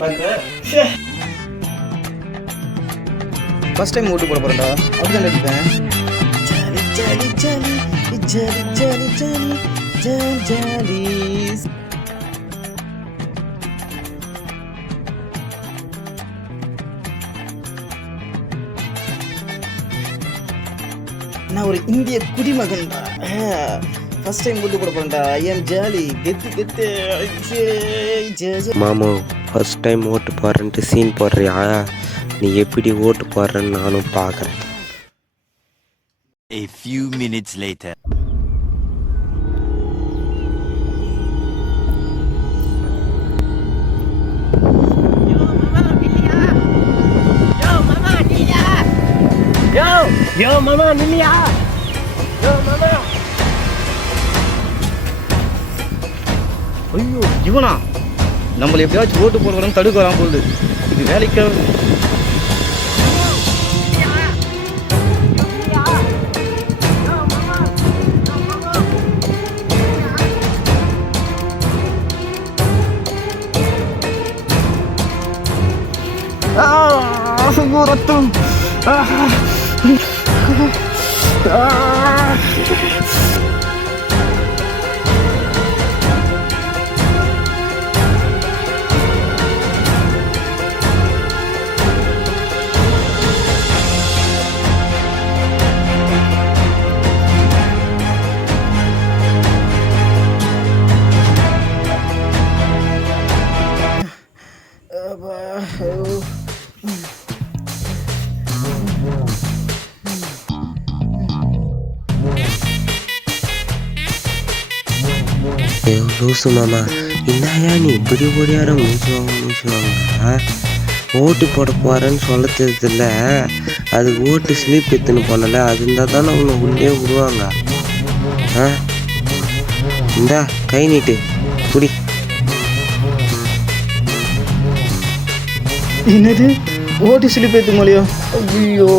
பார்க்குறேன். First time ஓட்டு போட போகிறேன்டா, அப்படிதான் அடிப்பேன். Jolly jolly jolly jolly jolly jolly jolly jolly. நான் ஒரு இந்திய குடிமகன்டா. ஃபர்ஸ்ட் டைம் ஓட்டு போட போகிறேன்டா. ஐ ஆம் ஜாலி, கெத்து கெத்து. மாமு, ஃபர்ஸ்ட் டைம் ஓட்டு போடுறேன்ட்டு சீன் போடுறியா? நீ எப்படி ஓட்டு போடுறேன்னு நானும் பார்க்குறேன். A few minutes later. Yo mama நில்லையா? Yo mama. ஐயோ இவனா நம்மளை எப்படியாச்சும் ஓட்டு போடுறோம் தடுக்க வராமல் போகுது. இது வேலைக்கு ரத்தம். லூசு மாமா, என்னையா நீ இப்படி ஓடியார மூச்சுவாங்க. ஓட்டு போட போகிறேன்னு சொல்ல தெரியுதுல்ல, அது ஓட்டு ஸ்லீப் எடுத்துன்னு போனல, அது இருந்தால் தானே உன்னை உள்ளே விடுவாங்க. இந்தா கை நீட்டு புடி. என்னது ஓட்டு ஸ்லிப் ஏற்ற முடியும்? ஐயோ